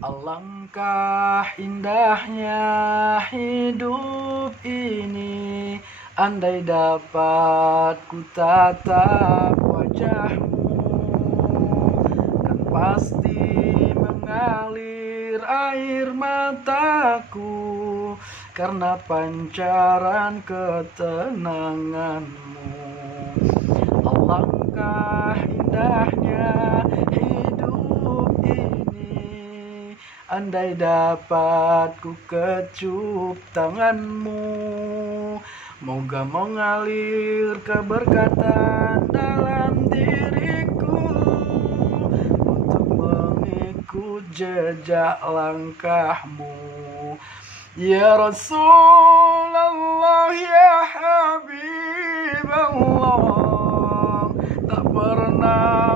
Alangkah indahnya hidup ini, andai dapat ku tatap wajahmu, kan pasti mengalir air mataku karena pancaran ketenanganmu. Alangkah indahnya hidup ini, andai dapat ku kecup tanganmu, moga mengalir keberkatan dalam diriku untuk mengikut jejak langkahmu. Ya Rasulullah, ya Habib Allah, tak pernah